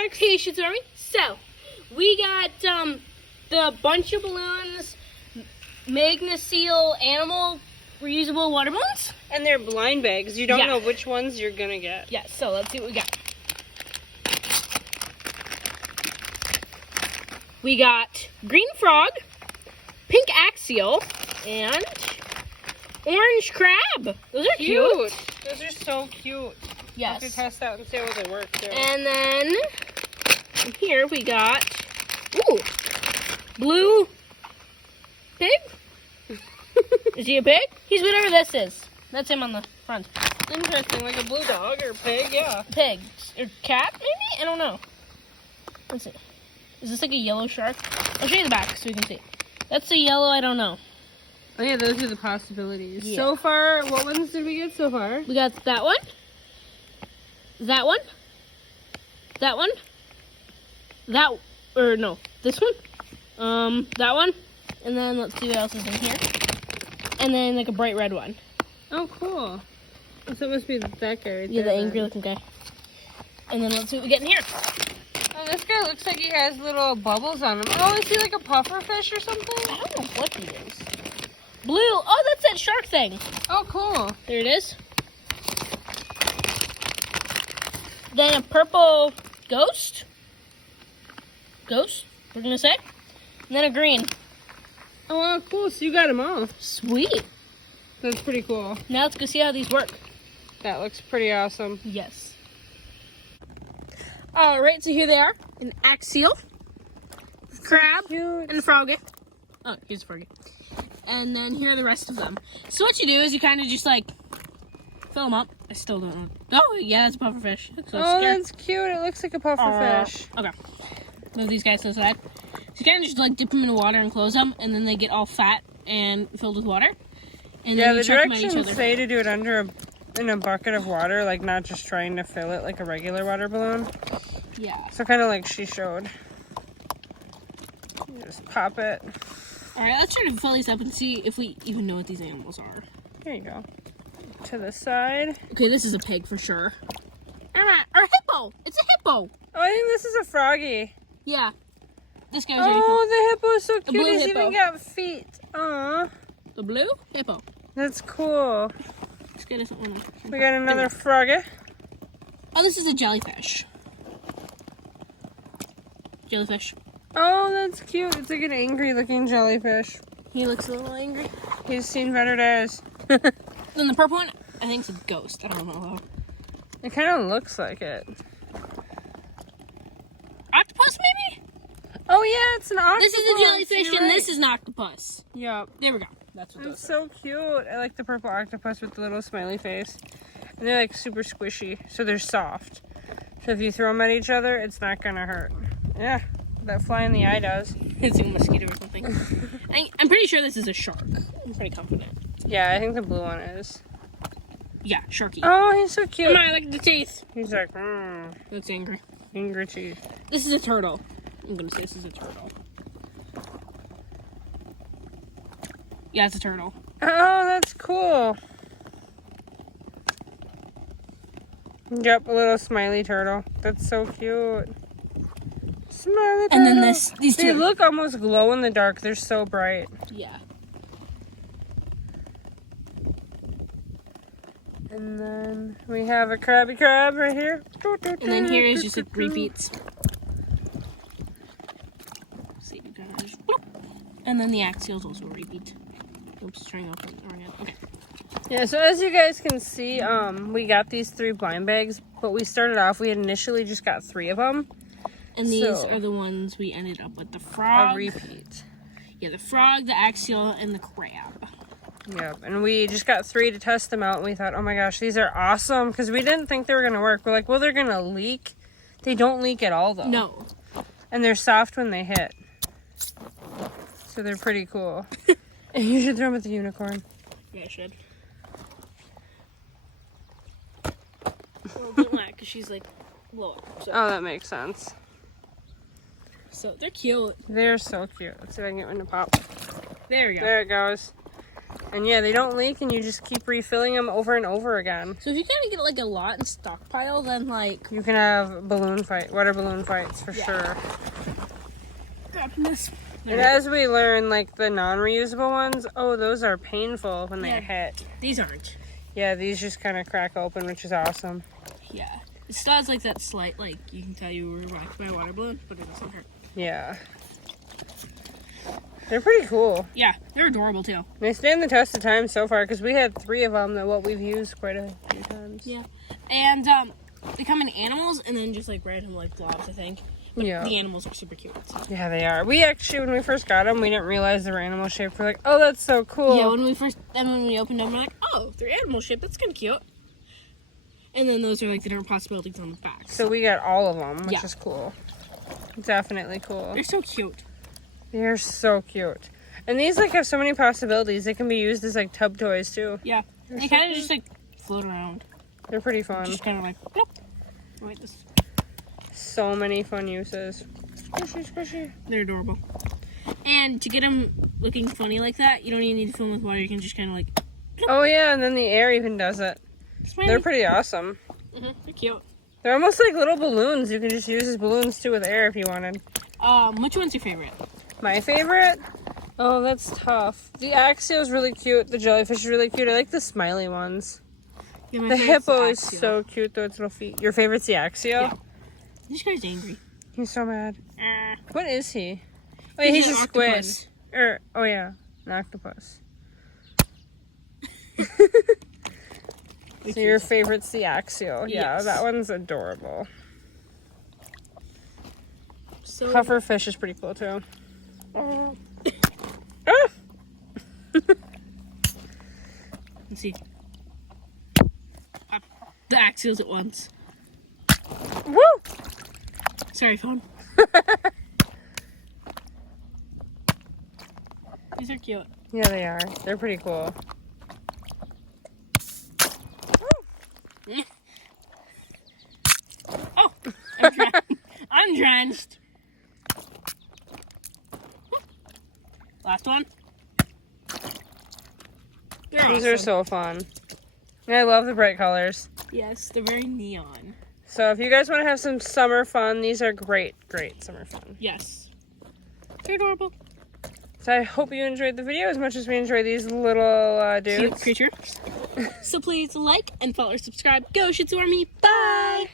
Maniacs. Hey, Shitsumi. So, we got the bunch of balloons, magna seal animal reusable water balloons. And they're blind bags. You don't know which ones you're gonna get. Yeah, so let's see what we got. We got green frog, pink axial, and orange crab. Those are cute. Those are so cute. Yes. I have to test out and see how they work too. And then in here we got blue pig. Is he a pig? He's whatever this is. That's him on the front. Interesting, like a blue dog or pig, yeah. Pig or cat, maybe? I don't know. Let's see. Is this like a yellow shark? I'll show you the back so we can see. That's the yellow. I don't know. Oh yeah, those are the possibilities. Yeah. So far, what ones did we get so far? We got that one. That one. That one. This one. That one. And then let's see what else is in here. And then like a bright red one. Oh, cool. So it must be that guy right Yeah, there. the angry looking guy. And then let's see what we get in here. Oh, this guy looks like he has little bubbles on him. Oh, is he like a puffer fish or something? I don't know what he is. Blue. Oh, that's that shark thing. Oh, cool. There it is. Then a purple ghost. Ghost, we're gonna say. And then a green. Oh, wow, cool. So you got them all. Sweet. That's pretty cool. Now let's go see how these work. That looks pretty awesome. Yes. Alright, so here they are. An axial, crab, and a frog. Oh, here's a frog. And then here are the rest of them. So what you do is you kind of just like fill them up. I still don't know. Oh, yeah, it's a pufferfish. So that's cute. It looks like a pufferfish. Okay. Move these guys to the side. So you kind of just like dip them in water and close them, and then they get all fat and filled with water. And Yeah, then you the chuck them at each directions other. say to do it in a bucket of water, like not just trying to fill it like a regular water balloon. Yeah. So kind of like she showed. You just pop it. Alright, let's try to fill these up and see if we even know what these animals are. There you go. To the side. Okay, this is a pig for sure. Or hippo! It's a hippo! Oh, I think this is a froggy. Yeah. This guy's really cool. Oh, the hippo's so cute. blue He's hippo. even got feet. Aw. The blue hippo. That's cool. This guy doesn't want to. We got another froggy. Oh, this is a jellyfish. Jellyfish. Oh, that's cute. It's like an angry looking jellyfish. He looks a little angry. He's seen better days. Then the purple one, I think it's a ghost. I don't know though. It kind of looks like it. Octopus, maybe? Oh, yeah, it's an octopus. This is a jellyfish You're and right. this is an octopus. Yep. There we go. That's what It's those are. so cute. I like the purple octopus with the little smiley face. And they're like super squishy, so they're soft. So if you throw them at each other, it's not gonna hurt. Yeah, that fly in the eye does. It's a mosquito or something. I'm pretty sure this is a shark. I'm pretty confident. Yeah, I think the blue one is. Yeah, sharky. Oh, he's so cute. Come on, look at the teeth. He's like, That's angry. angry teeth. This is a turtle. I'm gonna say this is a turtle. Yeah, it's a turtle. Oh, that's cool. Yep, a little smiley turtle. That's so cute. Smiley turtle. And then these They two. look almost glow in the dark. They're so bright. Yeah. And then we have a crabby crab right here. And then here is just like repeats. See, guys. And then the axials also repeat. Oops, trying to open it again. Okay. Yeah, so as you guys can see, we got these 3 blind bags, but we started off, we had initially just got 3 of them. And these So- are the ones we ended up with. The A frog. repeat. Yeah, the frog, the axial, and the crab. Yep, and we just got 3 to test them out, and we thought, oh my gosh, these are awesome, because we didn't think they were going to work. We're like, well, they're going to leak. They don't leak at all, though. No. And they're soft when they hit. So they're pretty cool. And you should throw them at the unicorn. Yeah, I should. Well, don't laugh, because she's like, blow it. So, Oh, that makes sense. so they're cute. They're so cute. Let's see if I can get one to pop. There we go. There it goes. And yeah, they don't leak, and you just keep refilling them over and over again. So if you kind of get like a lot in stockpile, then like You can have water balloon fights for sure. grabbing this. And as we learn, like the non-reusable ones, oh, those are painful when they hit. These aren't. Yeah, these just kind of crack open, which is awesome. Yeah. It still has like that slight, like you can tell you were whacked by a water balloon, but it doesn't hurt. Yeah. They're pretty cool. Yeah, they're adorable too. They stand the test of time so far because we had 3 of them that what we've used quite a few times. Yeah. And they come in animals and then just like random like blobs, I think. But the animals are super cute. So. Yeah, they are. We actually, when we first got them, we didn't realize they were animal shaped. We're like, oh, that's so cool. Yeah, when we opened them, we're like, oh, they're animal shaped. That's kind of cute. And then those are like the different possibilities on the back. So we got all of them, which is cool. Definitely cool. They're so cute. They're so cute. And these like have so many possibilities. They can be used as like tub toys too. Yeah. They kind of just like float around. They're pretty fun. Just kind of like, nope. Wait, this. So many fun uses. Squishy, squishy. They're adorable. And to get them looking funny like that, you don't even need to fill them with water. You can just kind of like. Oh yeah, and then the air even does it. Smiley. They're pretty awesome. They're cute. They're almost like little balloons. You can just use as balloons too with air if you wanted. Which one's your favorite? My favorite? Oh, that's tough. The Axial is really cute. The jellyfish is really cute. I like the smiley ones. Yeah, the hippo is so cute though, its little feet. Your favorite's the Axial? Yeah. This guy's angry. He's so mad. What is he? Oh yeah, he's a squid. Oh yeah, an octopus. So your favorite's the Axial. Yeah, Yes. that one's adorable. So Pufferfish is pretty cool too. Ah! let's see. The axials at once. Woo! Sorry, phone. These are cute. Yeah, they are. They're pretty cool. Oh, I'm drenched. Last one. They're These awesome. are so fun. And I love the bright colors. Yes, they're very neon. So if you guys want to have some summer fun, these are great, great summer fun. Yes. They're adorable. So I hope you enjoyed the video as much as we enjoy these little Cute dudes. creatures. So please like and follow or subscribe. Go Shih Tzu Army. Bye.